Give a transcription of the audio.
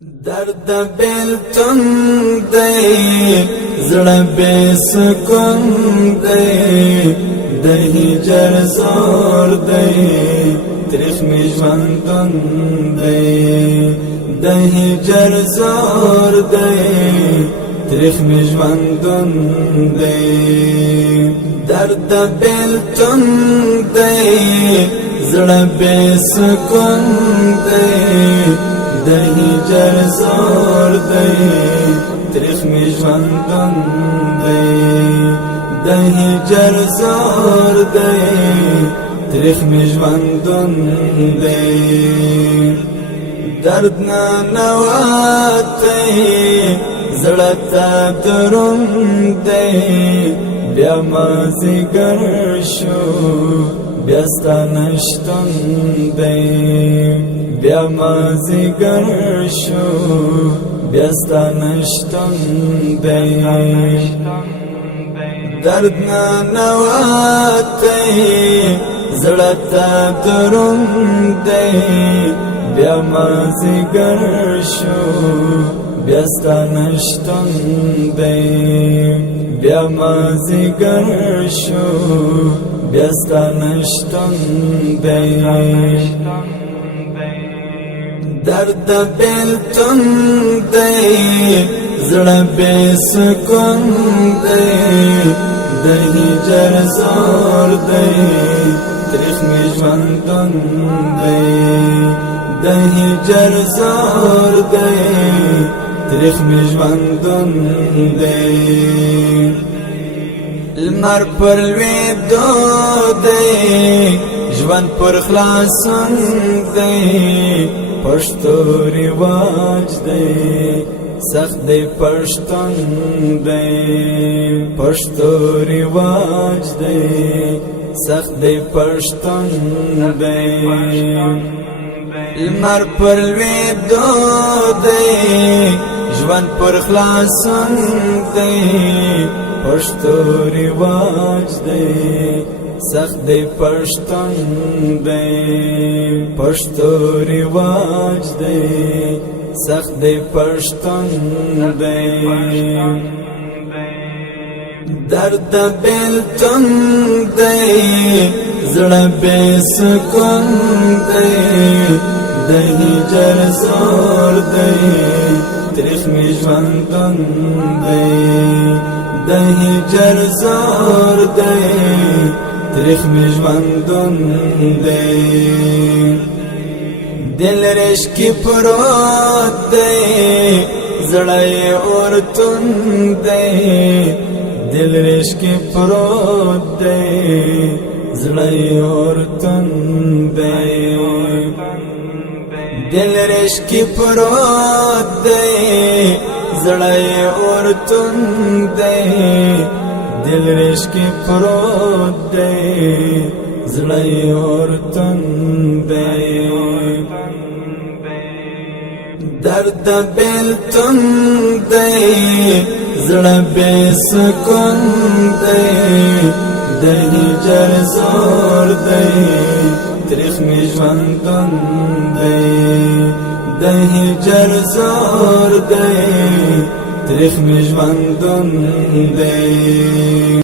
درد بیلتون دی زړه بے سکون دی د هجر زور دی تریخ می ژوندون دی د هجر زور دی تریخ می ژوندون دی درد بیلتون دی زړه بے سکون دی د هجر زور دی تریخ می ژوندون دی د هجر زور دی تریخ می ژوندون دی درد نه نواتی زړه ته دروند دی بیا مازیګر شو بیا ستا نشتون دی بیا مازیګر شو بیا ستا نشتون دی درد نه نواتی زړه ته دروند دی بیا مازیګر شو بیا ستا نشتون دی بیا مازیګر شو بیا ستا نشتون دی درد بیلتون دی زړه بے سکون دی د هجر زور دی تریخ می ژوندون دی د هجر زور دی تریخ می ژوندون دی لمر پر لویدو دی ژوند پر خلاصون دی پښتو رواج دی سخت دی پښتون دی پښتو رواج دی سخت دی پښتون دی لمر پر لویدو دی ژوند پر خلاصون دی پښتو رواج دی سخت دی پښتون دی پښتو رواج دی سخت دی پښتون دی درد بیلتون دی زړه بے سکون دی د هجر زور دی تریخ می ژوندون دی د هجر زور دی تریخ می ژوندون دی دل رشکی پروت دی زړه اورتون دی دل رشکی پروت دی زړه اورتون دی دل رشکی پروت دی زړه اورتون دی دل رشکی پروت دی زړه اورتون دی درد بیلتون دی زړه بے سکون دی د هجر زور دی تریخ می ژوندون دی د هجر زور دی تریخ می ژوندون دی